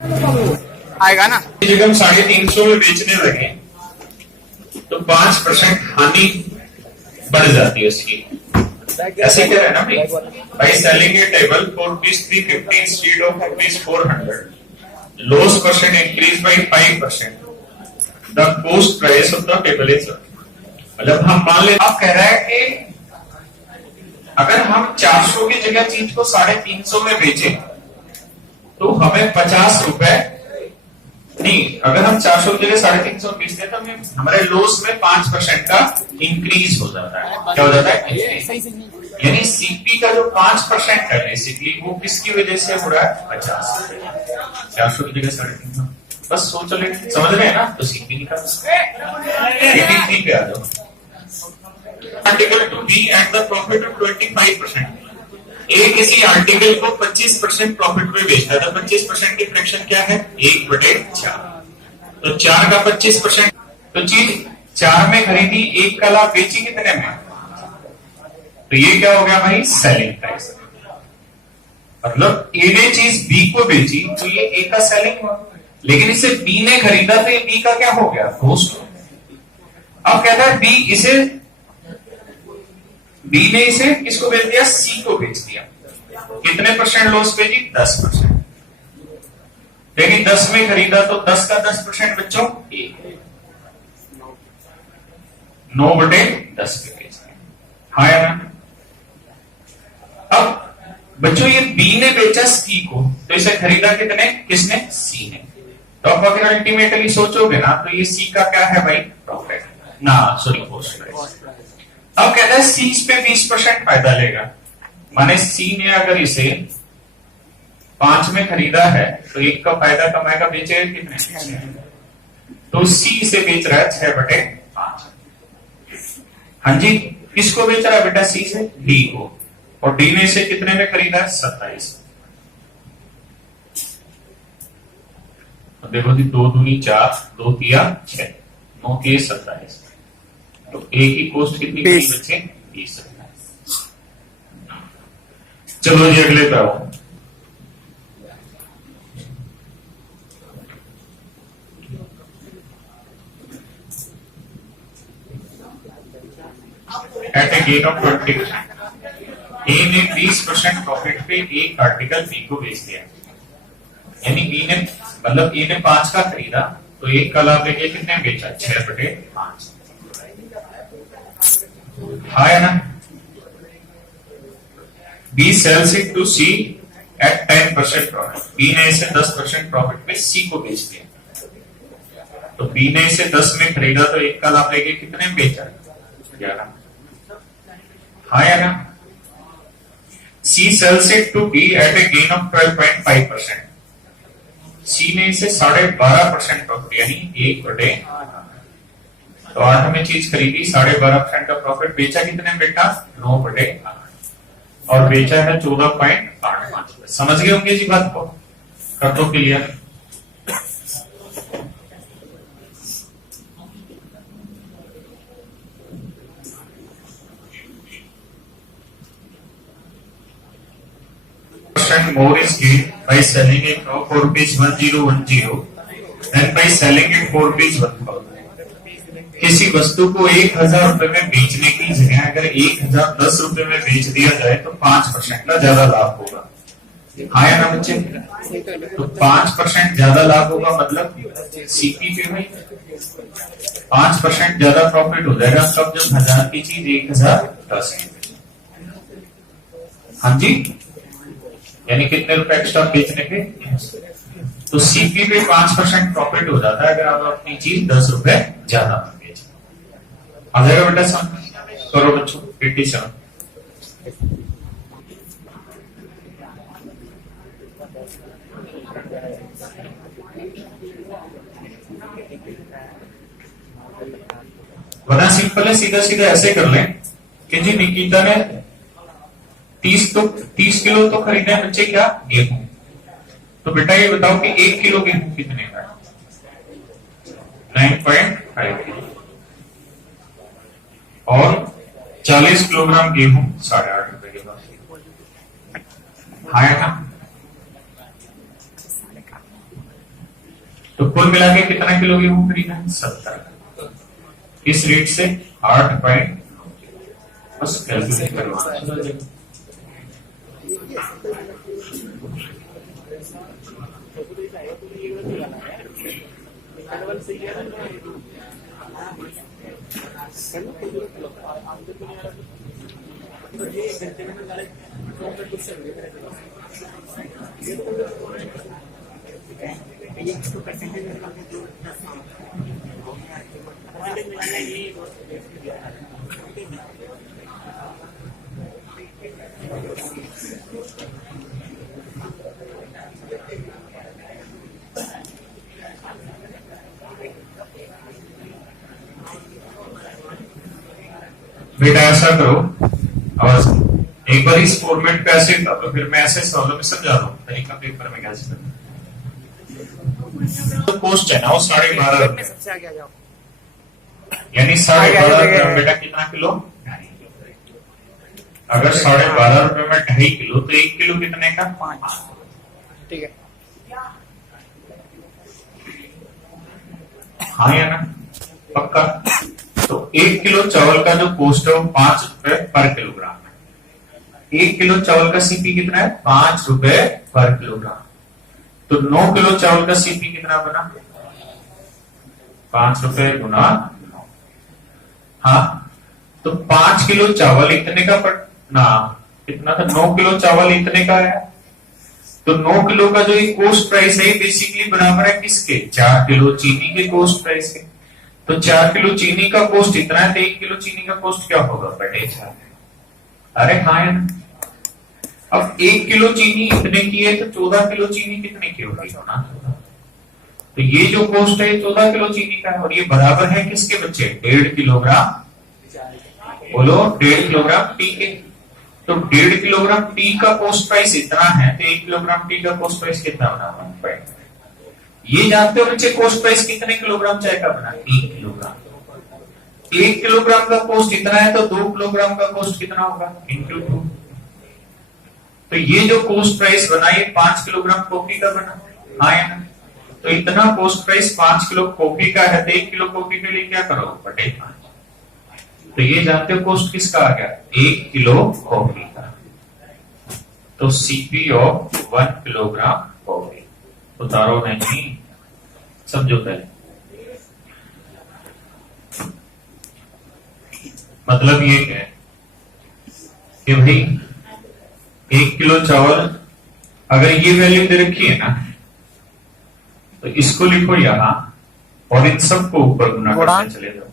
आएगा ना। जब हम 350 में बेचने लगे तो 5% हानि बढ़ जाती है उसकी। ऐसे कह रहे हैं ना भाई selling A table for ₹350 instead of ₹400 loss percent increase by 5%, the cost price of the table is. मतलब हम मान ले, आप कह रहा है कि अगर हम 400 की जगह चीज को 350 में बेचें तो हमें 50 रुपए नहीं, अगर हम 400 की जगह 350 में बेचते हैं तो हमारे लॉस में 5% का इंक्रीज हो जाता है। क्या हो जाता है? यानी सीपी का जो 5% है बेसिकली वो किसकी वजह से हो रहा है? 50 रुपए। 400 की जगह 350, बस सोच ले, समझ रहे हैं ना? तो सीपी निकाल, सीपी पे आ जाओ। Article to be at the profit of 25%। A किसी आर्टिकल को 25% प्रॉफिट में बेचता है तो 25% की फ्रैक्शन क्या है? 1/4। तो 4 का 25%, तो चीज 4 में खरीदी, 1 का लाभ, बेची कितने में? तो ये क्या हो गया भाई? Selling price. मतलब ए ने चीज बी को बेची तो ये ए का सेलिंग हुआ, लेकिन इसे बी ने खरीदा तो ये बी का क्या हो गया? कॉस्ट। अब कहता है बी ने इसे किसको बेच दिया? सी को बेच दिया। कितने परसेंट लॉस पे जी? 10%। लेकिन 10 में खरीदा तो 10 का 10% बच्चों 9/10 पे बेच दिया। हाँ या ना? अब बच्चों ये बी ने बेचा सी को तो इसे खरीदा कितने? किसने? सी ने। तो अब अगर अल्टीमेटली सोचोगे ना तो ये सी का क्या है भाई? प्रॉफिट ना, सॉरी कॉस्ट प्राइस। अब कहता है सी इस पे 20% फायदा लेगा, माने सी ने अगर इसे 5 में खरीदा है तो 1 का फायदा कमाएगा, बेचेगा कितने? तो सी इसे बेच रहा है 6/5। हाँ जी, किसको बेच रहा है बेटा? सी से डी को, और डी ने इसे कितने में खरीदा है? 27। देखो जी, 2 दूनी 4, 2 तिया 6, 9 तिया 27। तो ए की कॉस्ट कितनी बचे? 20। चलो जी अगले पे आओ। एट ए गेन ऑफ 20%, ए ने 20% प्रॉफिट पे एक आर्टिकल बी को बेच दिया। यानी बी ने, मतलब ए ने 5 का खरीदा तो 1 का लाभ लेके कितने बेचा? 6/5। हाँ है ना? B sells it to C at 10% profit. B ने इसे 10% प्रॉफिट पे सी को बेच दिया। तो बी ने इसे 10 में खरीदा तो 1 का लाभ लेके कितने में बेचा? 11। हाँ या ना? C sells it to be at a gain of 12.5%। C ने इसे 12.5% प्रॉफिट, यानी 1/8। तो 8 में चीज खरीदी, 12.5% का प्रॉफिट, बेचा कितने बेटा? 9/8, और बेचा है 14.85। समझ गए होंगे जी बात को? कर दो clear. more is gained by selling it now for ₹1010 than by selling it for ₹1000। किसी वस्तु को 1000 रुपए में बेचने की जगह अगर 1010 रुपए में बेच दिया जाए तो 5% का ज्यादा लाभ होगा। हाँ या ना बच्चे? तो 5% ज्यादा लाभ होगा, मतलब सीपी पे में 5% ज्यादा प्रॉफिट हो जाएगा। तब जब 1000 की चीज 1010। हाँ जी, यानी कितने रुपए एक्स्ट्रा बेचने के? तो सीपी पे 5% प्रॉफिट हो जाता है अगर आप अपनी चीज 10 रुपए ज्यादा में बेचें। आ जाएगा बेटा? समझ करो बच्चों। 87 बड़ा सिंपल है, सीधा सीधा ऐसे कर लें कि जी निकिता ने 30 किलो तो खरीदे बच्चे क्या? गेहूं। तो बेटा ये बताओ कि 1 किलो गेहूं कितने का है? 9.5 किलो, और 40 किलोग्राम गेहूं 8.5 रुपए के पास। हाँ ना? तो कुल मिला के कितना किलो गेहूं खरीदा? 70। इस रेट से 8 पॉइंट, बस कैलकुलेट करवाना। बेटा ऐसा करो, और एक बार इस फॉर्मेट पे ऐसे कर लो, फिर मैं ऐसे सवालों में समझा दूं तरीका पेपर में कैसे करना। तो कॉस्ट है ना वो 12.5 यानी 12.5 बेटा कितना किलो? अगर 12.5 में 2.5 किलो तो 1 किलो कितने का? 5। ठीक है, हाँ या ना? पक्का। तो 1 किलो चावल का जो कॉस्ट है वो 5 रुपए पर किलोग्राम है। 1 किलो चावल का सीपी कितना है? 5 रुपए पर किलोग्राम। तो 9 किलो चावल का सीपी कितना बना? 5 रुपए गुना 9। हाँ, तो 5 किलो चावल इतने का ना कितना था? 9 किलो चावल इतने का है। तो 9 किलो का जो कॉस्ट प्राइस है बेसिकली बराबर है किसके? 4 किलो चीनी के कॉस्ट प्राइस के। तो 4 किलो चीनी का कॉस्ट इतना है, तो 1 किलो चीनी का कॉस्ट क्या होगा? बटे 4। अरे हाँ, अब 1 किलो चीनी इतने की है तो 14 किलो चीनी कितने की होगी? तो ये जो कॉस्ट है 14 किलो चीनी का है, और ये बराबर है किसके बच्चे? 1.5 किलोग्राम। बोलो 1.5 किलोग्राम टी के। तो 1.5 किलोग्राम टी का कॉस्ट प्राइस इतना है, तो 1 किलोग्राम टी का कॉस्ट प्राइस कितना बना? 1. ये जानते हो बच्चे कॉस्ट प्राइस कितने किलोग्राम चाय का बना? 1 किलोग्राम। 1 किलोग्राम का कॉस्ट इतना है, तो 2 किलोग्राम का कॉस्ट कितना होगा? इंटू 2। तो ये जो कॉस्ट प्राइस बना ये 5 किलोग्राम कॉफी का बना, हाँ या ना? तो इतना कॉस्ट प्राइस 5 किलो कॉफी का है, तो 1 किलो कॉफी के लिए क्या करो? बटे 5। तो ये जानते हो कॉस्ट किसका आ गया? 1 किलो कॉफी का। तो सीपी ऑफ 1 किलोग्राम कॉफी। उतारो नहीं, समझो पहले। मतलब ये है कि भाई 1 किलो चावल, अगर ये वैल्यू दे रखी है ना, तो इसको लिखो यहां और इन सबको ऊपर गुना करते चले जाओ,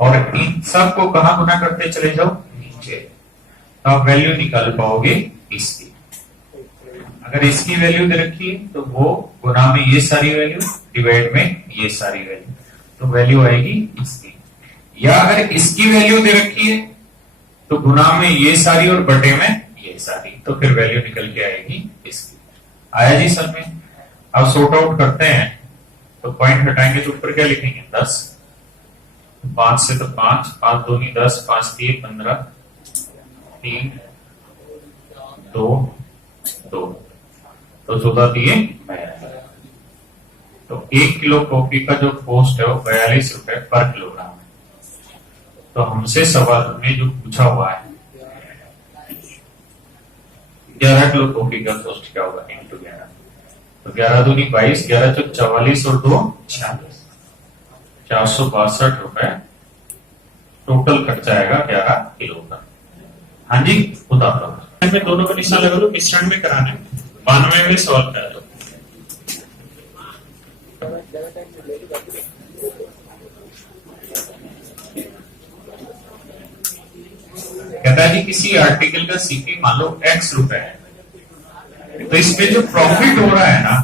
और इन सबको कहां गुना करते चले जाओ? नीचे। तो आप वैल्यू निकाल पाओगे इसकी। अगर इसकी वैल्यू दे रखी है तो वो गुना में ये सारी वैल्यू, डिवाइड में ये सारी वैल्यू, तो वैल्यू आएगी इसकी। या अगर इसकी वैल्यू दे रखी है तो गुना में ये सारी और बटे में ये सारी, तो फिर वैल्यू निकल के आएगी इसकी। आया जी सब में? अब सॉर्ट आउट करते हैं, तो पॉइंट हटाएंगे तो ऊपर क्या लिखेंगे? 10। 5 से तो 5, 5 2 10, 5 3 15, 3 2 2, तो 14 दिए 42। तो 1 किलो कॉफी का जो कॉस्ट है वो 42 रुपए पर किलोग्राम है। तो हमसे सवाल में जो पूछा हुआ है 11 किलो कॉफी का कॉस्ट क्या होगा? इंटू 11। तो 11 दूनी 22, 11 चौक 44 और 2 46, 462 रुपए टोटल खर्चा आएगा 11 किलो का। हाँ जी, बता दो। में दोनों का निशान लगा लो, मिश्रण में कराना है। 92 में सॉल्व करा दो। कहता है कि किसी आर्टिकल का सीपी मान लो X रुपए है, तो इसमें जो प्रॉफिट हो रहा है ना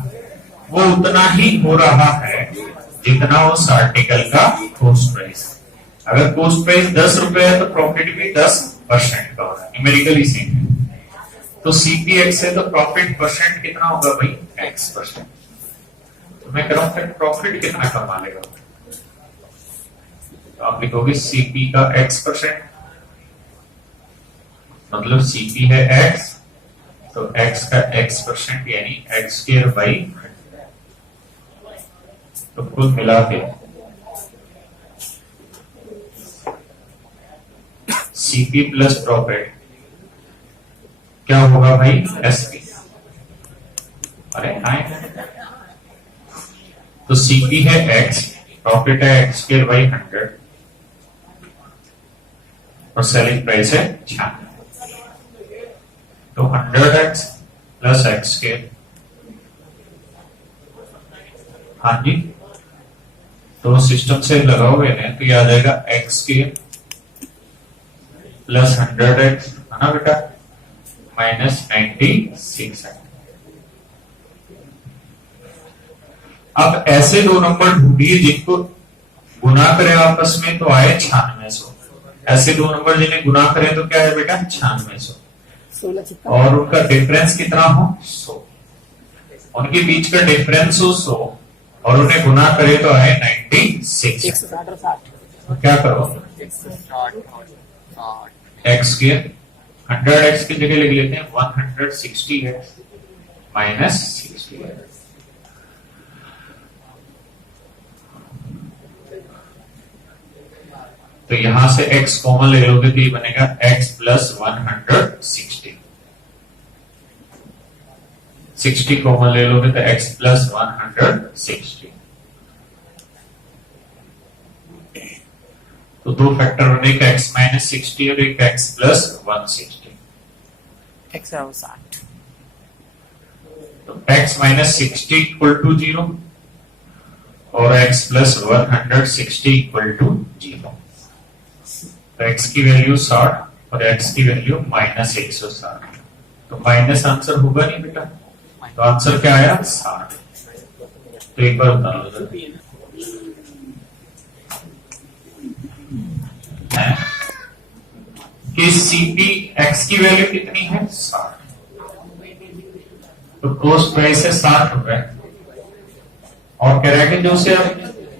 वो उतना ही हो रहा है जितना उस आर्टिकल का कॉस्ट प्राइस। अगर कॉस्ट प्राइस 10 रुपए है तो प्रॉफिट भी 10% का हो रहा है, न्यूमेरिकली सेम है। तो सीपी X है तो प्रॉफिट परसेंट कितना होगा भाई? X%। तो मैं कह रहा हूं फिर प्रॉफिट कितना कमा लेगा? तो आप लिखोगे सीपी का X%, मतलब सीपी है X, तो X का X% यानी X² बाई 100। तो कुल मिला के सीपी प्लस प्रॉफिट क्या होगा भाई? एसपी। अरे तो सीपी है एक्स, प्रॉफिट है एक्स स्क्वायर बाई 100 और सेलिंग प्राइस है 96। तो 100x प्लस एक्स स्क्वायर, हाँ जी, तो सिस्टम से लगाओगे ना तो याद आएगा एक्स स्क्वायर प्लस 100x, है ना बेटा, माइनस 96। अब ऐसे दो नंबर ढूंढिए जिनको गुना करें आपस में तो आए 9600। ऐसे दो नंबर जिन्हें गुना करें तो क्या है बेटा? 9600। और उनका डिफरेंस कितना हो? 100। उनके बीच का डिफरेंस हो 100 और उन्हें गुना करे तो आए 96। क्या करो? एक्स के 100x की जगह लिख लेते हैं 160x माइनस 60x। तो यहां से x कॉमन ले लोगे तो ये बनेगा x प्लस 160। 60 कॉमन ले लोगे तो x प्लस 160। तो दो फैक्टर बने, एक x माइनस 60 और एक x प्लस 160। x है 60। तो x माइनस 60 इक्वल टू 0 और x प्लस 160 इक्वल टू 0। तो x की वैल्यू 60 और x की वैल्यू माइनस 160। तो माइनस आंसर होगा नहीं बेटा, तो आंसर क्या आया? 60। तो एक बार बता लो कि सीपी एक्स की वैल्यू कितनी है? 60। तो कॉस्ट प्राइस है 60 रुपए और कह रहा है कि जो से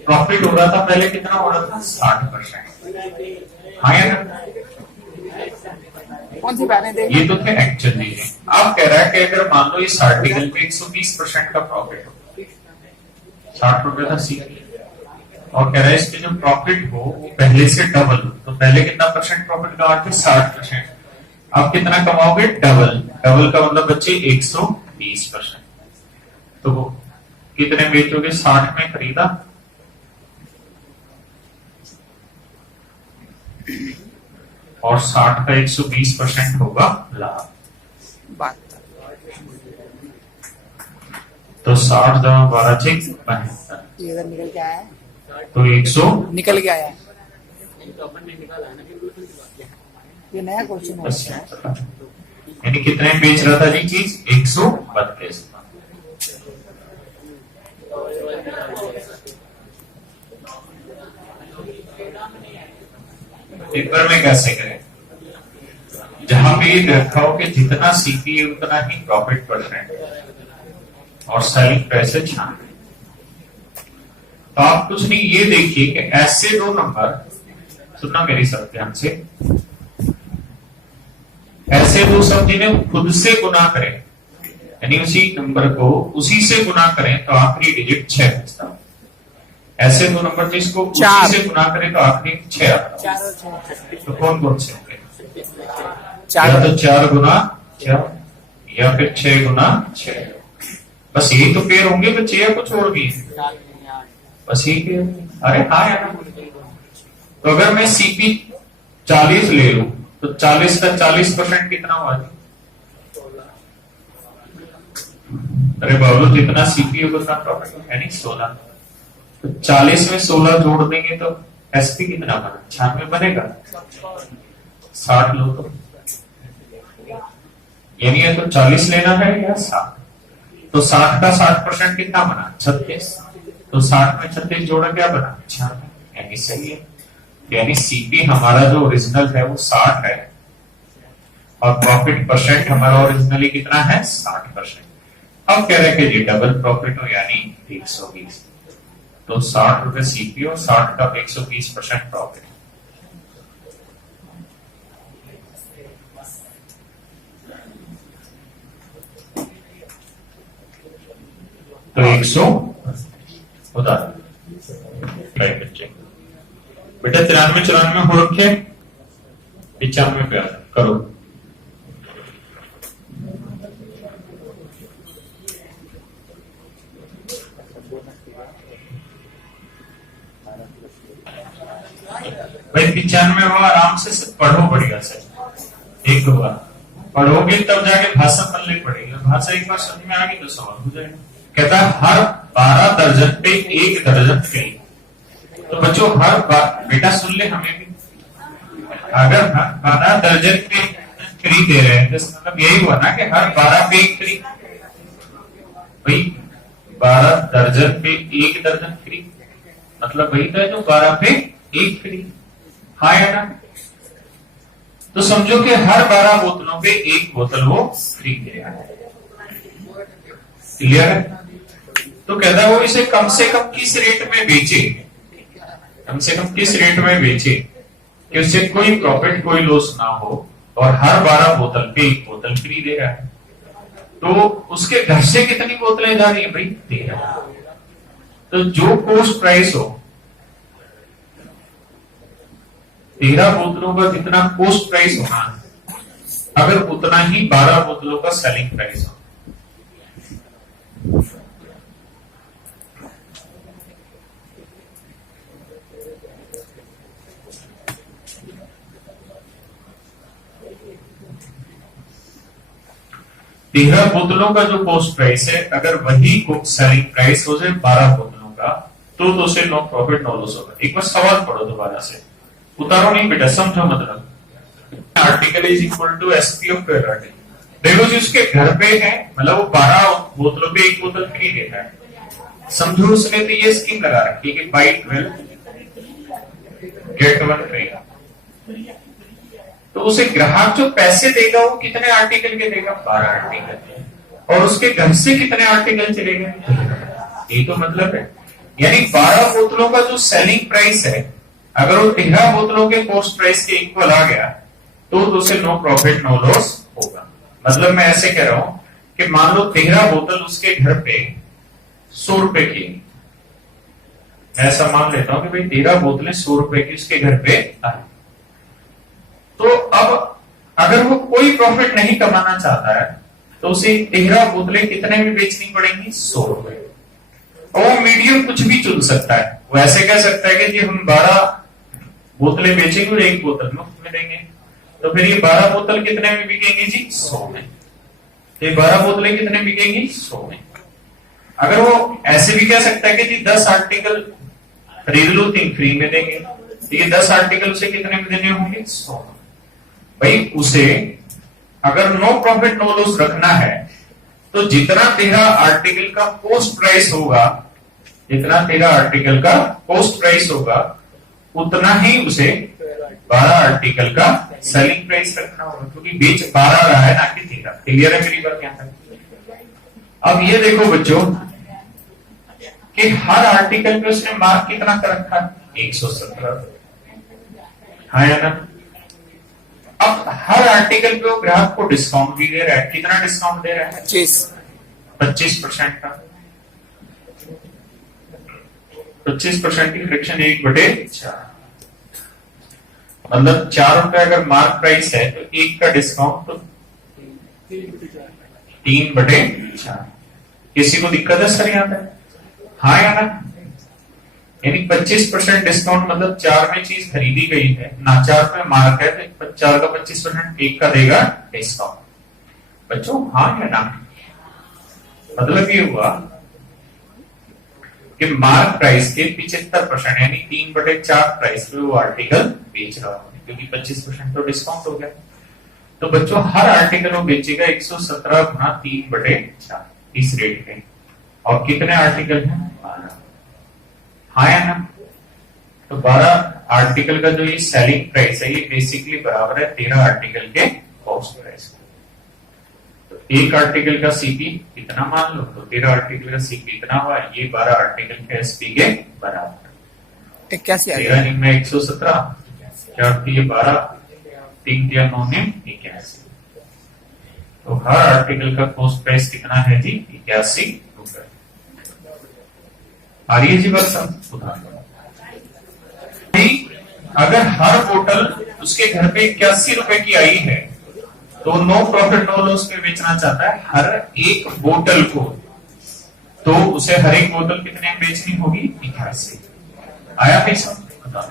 प्रॉफिट हो रहा था पहले कितना हो रहा था? 60%। हाँ या ना? कौन सी बातें देख? ये तो थे एक्चुअली। अब कह रहा है कि अगर मान लो इस आर्टिकल पे 120% का प्रॉफिट हो, 60 रुपए था सीपी, और कह रहा है इसके जो प्रॉफिट हो वो पहले से डबल हो। तो पहले कितना परसेंट प्रॉफिट कमाते? 60%। अब कितना कमाओगे? डबल। डबल का मतलब बच्चे 120%। तो कितने बेचोगे? 60 में खरीदा और 60 का 120% होगा लाभ। तो 60 जमा 12 6 72। इधर निकल के आया, तो 100 निकल के आया। ये नया क्वेश्चन है। यानी कितने बेच रहा था जी चीज? 132। पेपर में कैसे करें? जहां पे ये रखा हो कि जितना सीपी है उतना ही प्रॉफिट परसेंट और सेलिंग प्राइस है 96। तो आप कुछ नहीं, ये देखिए कि ऐसे दो नंबर, सुनना मेरी सब ध्यान से, ऐसे दो सब जिन्हें खुद से गुना करें, यानी उसी नंबर को उसी से गुना करें तो आखिरी डिजिट 6 बचता। ऐसे दो नंबर जिसको उसी से गुना करें तो आखिरी 6 आता। तो कौन कौन से होंगे? या तो 4 गुना 4 या फिर 6 गुना 6। बस यही तो पेयर होंगे बच्चे, या कुछ और भी? बस यही पेयर। अरे हाँ यार, तो अगर मैं सीपी 40 ले लूं तो 40 का 40% कितना हुआ? अरे बाबू, जितना सीपी होगा उतना प्रॉफिट, यानी 16। तो 40 में 16 जोड़ देंगे तो एसपी कितना बना? 96 बनेगा। 60 लो तो, यानी ये तो 40 लेना है या 60। तो 60 का 60% कितना बना? 36। तो 60 में 36 जोड़ा क्या बना? 96, यानी सही है। यानी सीपी हमारा जो ओरिजिनल है वो 60 है और प्रॉफिट परसेंट हमारा ओरिजिनली कितना है? 60%। अब कह रहे हैं कि डबल प्रॉफिट हो यानी 120। तो 60 रुपए सीपी और 60 का 120% प्रॉफिट। तो 100 होता है। ट्राई कर चेक। बेटा 93 हो रखे, 95 पे करो। भाई 95 हुआ, आराम से पढ़ो बढ़िया से, एक दो बार पढ़ोगे तब जाके भाषा पढ़ने पड़ेगी। भाषा एक बार समझ में आ गई तो सवाल हो जाएगा। कहता है हर 12 दर्जन पे 1 दर्जन फ्री। तो बच्चों हर बार, बेटा सुन ले हमें भी, अगर 12 दर्जन पे फ्री दे रहे हैं तो मतलब यही हुआ ना कि हर 12 पे 1 फ्री। भाई 12 दर्जन पे 1 दर्जन फ्री, मतलब वही तो है जो 12 पे 1 फ्री। हाँ या ना? तो समझो कि हर 12 बोतलों पे 1 बोतल वो फ्री दे रहा है। क्लियर है? तो कहता है वो इसे कम से कम किस रेट में बेचे, कम से कम किस रेट में बेचे कि उससे कोई प्रॉफिट कोई लॉस ना हो, और हर 12 बोतल पे 1 बोतल फ्री दे रहा है। तो उसके घर से कितनी बोतलें जा रही है भाई? 13। तो जो कॉस्ट प्राइस हो, 13 बोतलों का जितना कॉस्ट प्राइस होना, अगर उतना ही 12 बोतलों का सेलिंग प्राइस हो। तेरह बोतलों का जो कॉस्ट प्राइस है, अगर वही सेलिंग प्राइस हो जाए 12 बोतलों का, तो उसे नो प्रॉफिट नो लॉस होगा। एक बार सवाल पढ़ो दोबारा से, उतारो नहीं बेटा, समझो। मतलब article is equal to SP of article. देखो जी उसके घर पे है, मतलब वो 12 बोतलों पे 1 बोतल फ्री देता है। समझो उसने तो ये स्कीम लगा रखी है कि बाई 12 गेट 1 फ्री। तो उसे ग्राहक जो पैसे देगा वो कितने आर्टिकल के देगा? 12 आर्टिकल। और उसके घर से कितने आर्टिकल चलेंगे? ये तो मतलब है, यानी 12 बोतलों का जो सेलिंग प्राइस है, अगर वो 13 बोतलों के कॉस्ट प्राइस के इक्वल आ गया तो उसे नो प्रॉफिट नो लॉस होगा। मतलब मैं ऐसे कह रहा हूं कि मान लो 13 बोतल उसके घर पे 100 रुपए की, ऐसा मान लेता हूं कि भाई 13 बोतलें 100 रुपए की उसके घर पे आई। तो अब अगर वो कोई प्रॉफिट नहीं कमाना चाहता है तो उसे 13 बोतलें कितने में बेचनी पड़ेंगी? 100 रुपए। और वो मीडियम कुछ भी चुन सकता है। वो ऐसे कह सकता है कि जी हम 12 बोतलें बेचेंगे और 1 बोतल मुफ्त में देंगे। तो फिर ये 12 बोतल कितने में बिकेंगी जी? 100 में। ये 12 बोतलें कितने बिकेंगी? 100 में। अगर वो ऐसे भी कह सकता है कि जी 10 आर्टिकल खरीद लो 3 फ्री में देंगे, तो ये 10 आर्टिकल उसे कितने में देने होंगे? 100 में। भाई उसे अगर नो प्रॉफिट नो लॉस रखना है तो जितना 13 आर्टिकल का कॉस्ट प्राइस होगा, जितना 13 आर्टिकल का कॉस्ट प्राइस होगा, उतना ही उसे 12 आर्टिकल का सेलिंग प्राइस रखना होगा, क्योंकि बेच 12 रहा है ना कि 13। क्लियर है मेरी बात? यहाँ तक। अब ये देखो बच्चों कि हर आर्टिकल पे उसने मार्क कितना कर रखा है? 117। हाँ या ना? अब हर आर्टिकल पे वो ग्राहक को डिस्काउंट भी दे रहा है। कितना डिस्काउंट दे रहा है? 25% का। 25% की फ्रैक्शन 1/4, मतलब 4 रुपए अगर मार्क प्राइस है तो 1 का डिस्काउंट तो 3/4। किसी को दिक्कत है सर यहाँ पे? हाँ या ना? यानी 25% डिस्काउंट, मतलब 4 में चीज खरीदी गई है ना, 4 पे मार्क है तो 4 का 25% 1 का देगा डिस्काउंट। बच्चों हाँ या ना? मतलब ये हुआ कि मार्क प्राइस के 75% यानी 3/4 प्राइस पे वो आर्टिकल बेच रहा है, क्योंकि 25% तो डिस्काउंट हो गया। तो बच्चों हर आर्टिकल वो बेचेगा 117 गुना 3/4 इस रेट पे। और कितने आर्टिकल हैं? 12। हाँ या ना? तो 12 आर्टिकल का जो ये सेलिंग प्राइस है, ये बेसिकली बराबर है 13 आर्टिकल के कॉस्ट प्राइस। तो एक आर्टिकल का सीपी कितना मान लो, तो 13 आर्टिकल का सीपी इतना हुआ, ये 12 आर्टिकल के एसपी के बराबर। 13 में 117, क्या ये 12, 3 या 9 ने 81। तो हर आर्टिकल का कॉस्ट प्राइस कितना है जी? 81 रुपए। आ रही है जी बात? सब सुधार अगर हर बोतल उसके घर पे 81 रुपए की आई है तो नो प्रॉफिट नो लॉस पे बेचना चाहता है हर एक बोतल को, तो उसे हर एक बोतल कितने में बेचनी होगी? 81। आया पैसा? बता।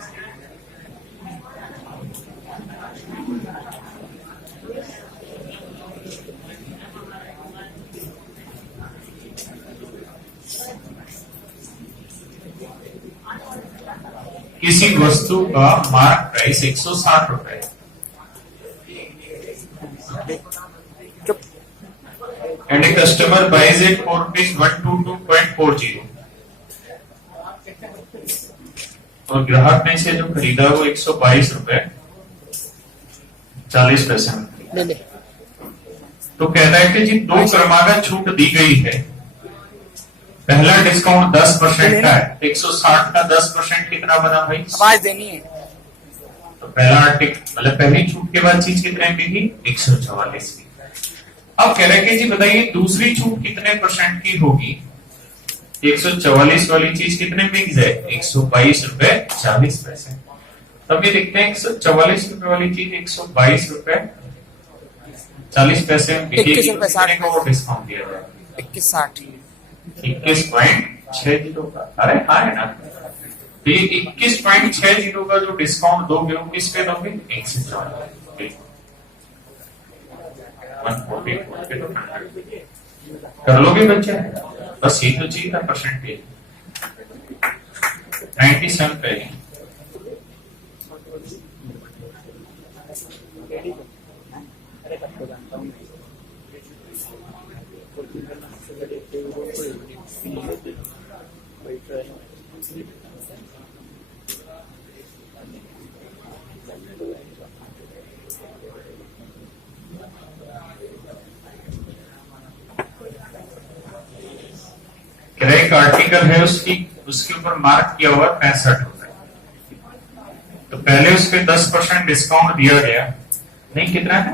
किसी वस्तु का मार्क प्राइस 160 रुपए and a customer buys it for ₹122.40 और ग्राहक ने इसे जो खरीदा वो 122 रुपए 40 पैसे में खरीदा। ले ले। तो कहता है कि जी 2 क्रमागत छूट दी गई है। पहला डिस्काउंट 10% का है, 160 का 10% कितना बना भाई? आवाज देनी है। तो पहला आर्टिकल मतलब पहली छूट के बाद चीज कितने में बिकी? 144 की। अब कह रहे कि जी बताइए दूसरी छूट कितने % की होगी? 144 वाली चीज कितने में बिक जाए? 122 रुपए 40 पैसे। तब ये देखते हैं 144 रुपए वाली चीज 122 रुपए 40 पैसे में बिकेगी, 21 रुपए 60 को डिस्काउंट दिया जाए 21.60 21.60 का। अरे हाँ है ना, तो ये 21.60 का जो डिस्काउंट दोगे वो किस पे दोगे? 144 कर लोगे बच्चे? बस ये तो चाहिए था परसेंटेज 97 पे। एक आर्टिकल है उसके ऊपर मार्क किया हुआ 65 रुपए, तो पहले उस पर 10% डिस्काउंट दिया गया, नहीं कितना है?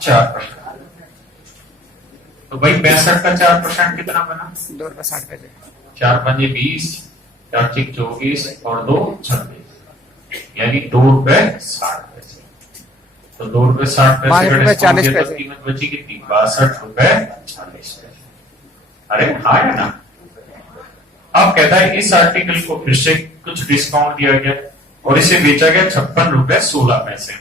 4%। तो भाई 65 का 4% कितना बना? 2 रुपए 60 पैसे। 4 पंजे 20, 4 चिक 24 और 2 26, यानी 2 रुपए 60 पैसे। तो 2 रुपए 60 पैसे का डिस्काउंट दिया तो कीमत बची कितनी? 62 रुपए 40 पैसे। अरे हाँ है ना। अब कहता है इस आर्टिकल को फिर से कुछ डिस्काउंट दिया गया और इसे बेचा गया 56 रुपए 16 पैसे।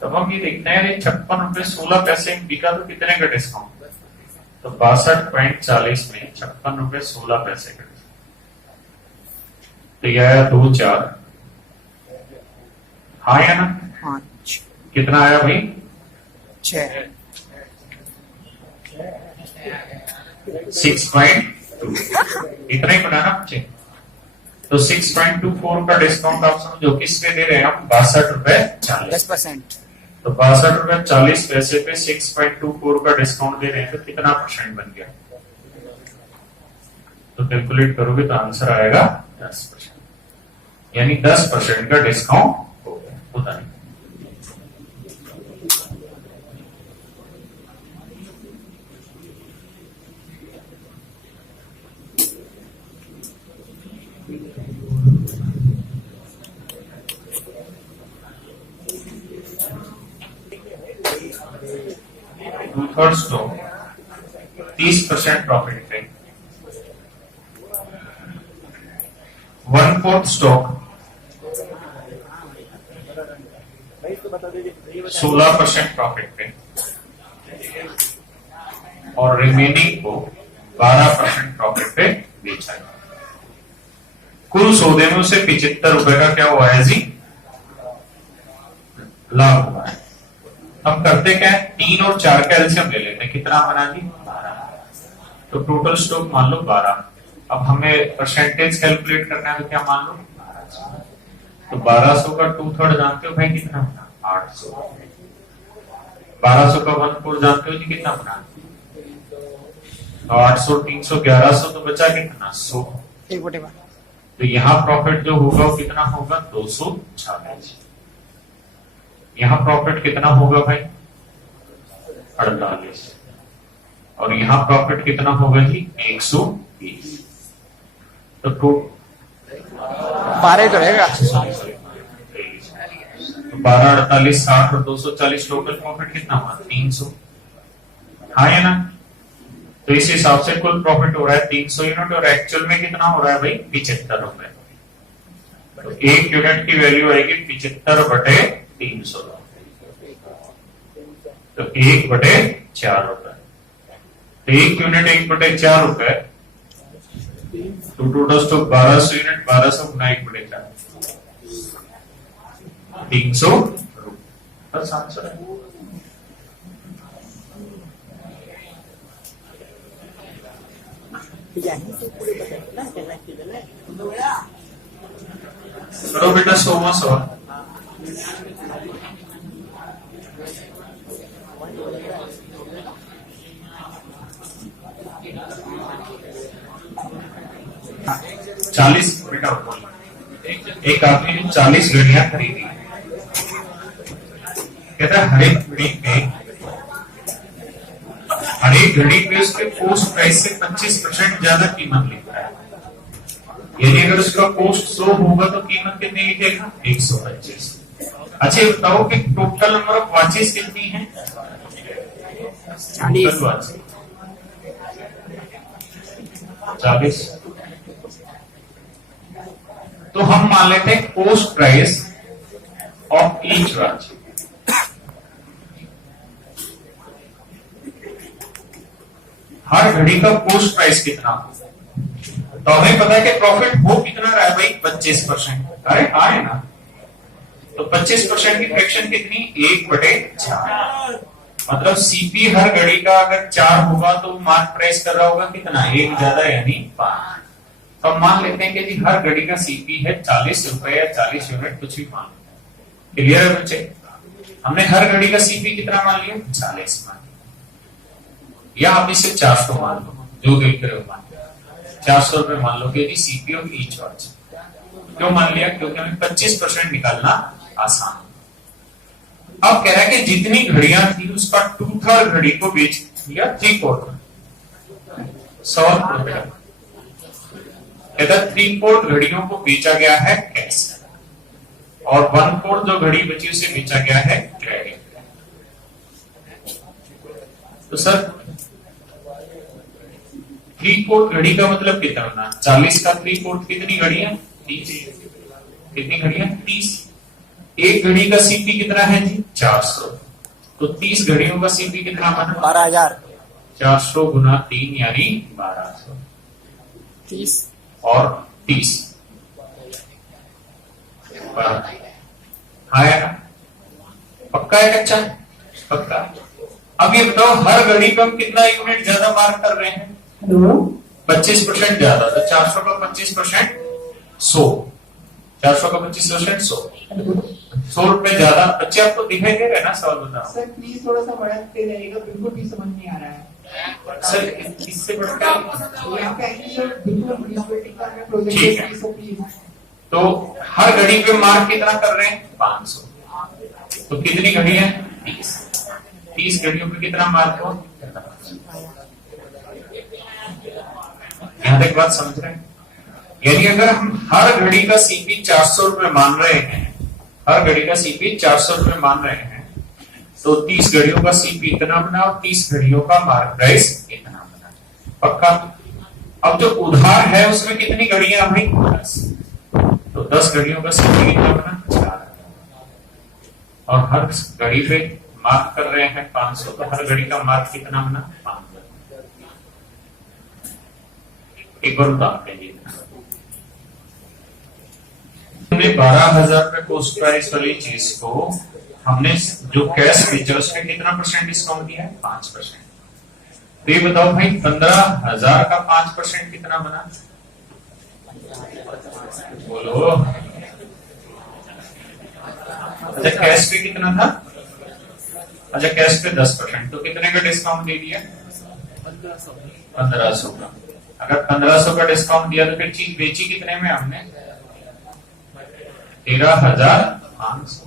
तब हम ये देखते हैं 56 रुपए 16 पैसे में बिका तो कितने का डिस्काउंट? तो 62.40 में 56 रुपए 16 पैसे का। तो यह आया 2-4। हाँ या ना? 5 कितना आया भाई? 6 6.2 इतना ही बनाना बच्चे। तो 6.24 का डिस्काउंट आप समझो किस पे दे रहे हैं हम? 62 रुपए 40। 10%। तो 62 रुपए 40 पैसे पे 6.24 का डिस्काउंट दे रहे हैं तो कितना % बन गया? तो कैलकुलेट करोगे तो आंसर आएगा 10%, यानी 10% का डिस्काउंट हो गया। होता नहीं। थर्ड स्टॉक 30% प्रॉफिट पे। 1/4 स्टॉक 16% प्रॉफिट पे और रिमेनिंग को 12% प्रॉफिट पे बेचा है। कुल सौदे में उसे 75 रुपए का क्या हुआ है जी? लाभ हुआ है। हम करते क्या है? 3 और 4 का एलसीएम ले लेते हैं। कितना बना जी? 12। तो टोटल स्टॉक मान लो 12। अब हमें परसेंटेज कैलकुलेट करना है तो क्या मान लो? 1200। तो 1200 का 2/3 जानते हो भाई कितना बना? 800। 1200 का 1/4 जानते हो जी कितना बना? 800, 300, 1100, तो बचा कितना? 100। तो यहाँ प्रॉफिट जो होगा वो कितना होगा? 240। यहाँ प्रॉफिट कितना होगा भाई? 48। और यहाँ प्रॉफिट कितना होगा जी? 120। तो 12 तो रहेगा। 12, 48, 60 और 240 टोटल प्रॉफिट कितना हुआ? 300। हाँ है ना? तो इस हिसाब से कुल प्रॉफिट हो रहा है 300 यूनिट और एक्चुअल में कितना हो रहा है भाई? 75 रुपए। तो एक यूनिट की वैल्यू आएगी 75/300, तो 1/4 रुपए। तो एक यूनिट 1/4 रुपए, तो टोटल तो 1200 यूनिट, 1200 गुना 1/4, 300 रुपए, बस आंसर है। करो बेटा 100 40 बेटा बोलो। एक आदमी ने 40 घड़ियां खरीदी, कहता है हर एक घड़ी पे उसके पोस्ट प्राइस से 25% ज्यादा कीमत लिखता है। यानी अगर उसका पोस्ट 100 होगा तो कीमत कितनी लिखेगा? 125। अच्छा ये बताओ कि टोटल नंबर ऑफ वॉचेस कितनी है? 40। तो हम मान लेते हैं post price of each watch. हर घड़ी का पोस्ट प्राइस कितना? तो हमें पता है कि प्रॉफिट हो कितना रहा है भाई? 25%। अरे हाँ है ना? तो 25% की फ्रैक्शन कितनी? 1/4। मतलब सीपी हर घड़ी का अगर 4 होगा तो मार्क प्राइस कर रहा होगा कितना? 1 ज्यादा यानी 5। तो हम मान लेते हैं कि जी हर घड़ी का सीपी है 40 रुपए या 40 यूनिट, कुछ भी मान। क्लियर है बच्चे? हमने हर घड़ी का सीपी कितना मान लिया? 40 मान लिया, या आप इसे 400 मान लो, जो भी करे मान लिया। 400 रुपए मान लो कि सीपी ऑफ ईच वॉच। क्यों मान लिया? क्योंकि हमें 25% निकालना आसान। अब कह रहा है कि जितनी घड़ियां थी उसका 2/3 घड़ी को बेच दिया 3/4, 100 रुपए। कहता 3/4 घड़ियों को बेचा गया है कैश, और 1/4 जो घड़ी बची उसे बेचा गया है क्रेडिट। तो सर 3/4 घड़ी का मतलब कितना होना? 40 का 3/4 कितनी घड़ियां? 30। कितनी घड़ियां? 30। एक घड़ी का सीपी कितना है जी? 400। तो 30 घड़ियों का सीपी कितना बना? 12,000। 400 गुना 3 यानी 1200। 30 और 30 हाँ है ना? पक्का है कच्चा? पक्का। अब ये बताओ हर घड़ी पे हम कितना यूनिट ज्यादा मार्क कर रहे हैं? 25% ज्यादा। तो 400 का 25% 100। 400 का 25% 100। 100 रुपए ज्यादा। बच्चे आपको दिखाई दे रहे हैं ना? सवाल बताओ सर प्लीज थोड़ा सा बढ़ाते जाइएगा, बिल्कुल भी समझ नहीं आ रहा है सर। इससे बढ़कर यहाँ पे बिल्कुल प्रोजेक्ट ठीक है। प्लीज। तो हर घड़ी पे मार्क कितना कर रहे हैं? 500। तो कितनी घड़ियां? 30। 30 घड़ियों पे कितना मार्क हो? यहां तक बात समझ रहे हैं? यानी अगर हम हर घड़ी का सीपी 400 रुपए मान रहे हैं, हर घड़ी का सीपी 400 रुपए मान रहे हैं, तो 30 घड़ियों का सीपी इतना बना और 30 घड़ियों का मार्क प्राइस इतना बना। पक्का? अब जो उधार है उसमें कितनी घड़ियां भाई? 10। तो 10 घड़ियों का सीपी कितना बना? 4। और हर घड़ी पे मार्क कर रहे हैं 500, तो हर घड़ी का मार्क कितना बना? 5,000। एक बार बताते हैं। हमने 12,000 रुपए पोस्ट प्राइस वाली चीज को हमने जो कैश बेचा उसमें कितना % डिस्काउंट दिया है? 5%। तो ये बताओ भाई 15,000 का 5% कितना बना? बोलो। अच्छा कैश पे कितना था? अच्छा कैश पे 10%, तो कितने का डिस्काउंट दे दिया? 1500 का। अगर 1500 का डिस्काउंट दिया तो फिर चीज बेची कितने में हमने? 13,500।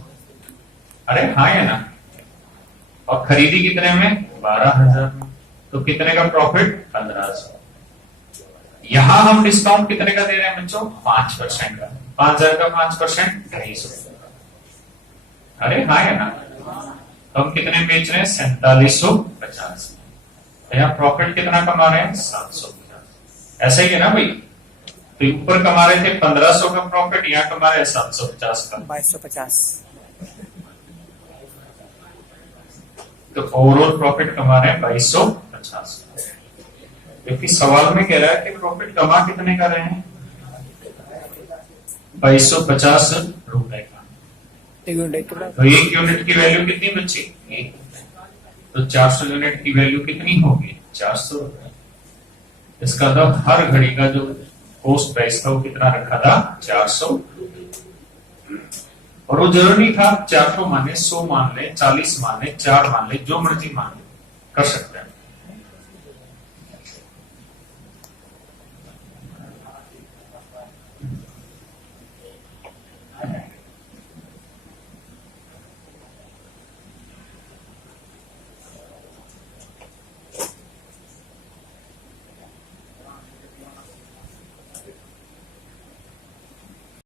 अरे हाँ है ना? और खरीदी कितने में? 12,000 में। तो कितने का प्रॉफिट? 1500। यहां हम डिस्काउंट कितने का दे रहे हैं बच्चों? 5% का। 5,000 का 5% 250। अरे हाँ है ना, तो हम कितने बेच रहे हैं? 4750। यहाँ प्रॉफिट कितना कमा रहे हैं? 750। ऐसा ही है ना भाई, तो ऊपर कमा रहे थे 1500 का प्रॉफिट, यहाँ कमा रहे हैं 750 का। 2250। तो ओवरऑल प्रॉफिट कमा रहे हैं 2250। क्योंकि सवाल में कह रहा है कि प्रॉफिट कमा कितने का रहे हैं? 2250 रुपए का। एक यूनिट के बराबर। तो एक यूनिट की वैल्यू कितनी बची? एक। तो 400 यूनिट की वैल्यू कितनी होगी? 400 रुपए। इसका मतलब हर घड़ी का जो कॉस्ट प्राइस था वो कितना रखा था? 400। और वो जरूरी था 400 माने, 100 मान ले, 40 मान ले, 4 मान ले, जो मर्जी मान ले, कर सकते हैं।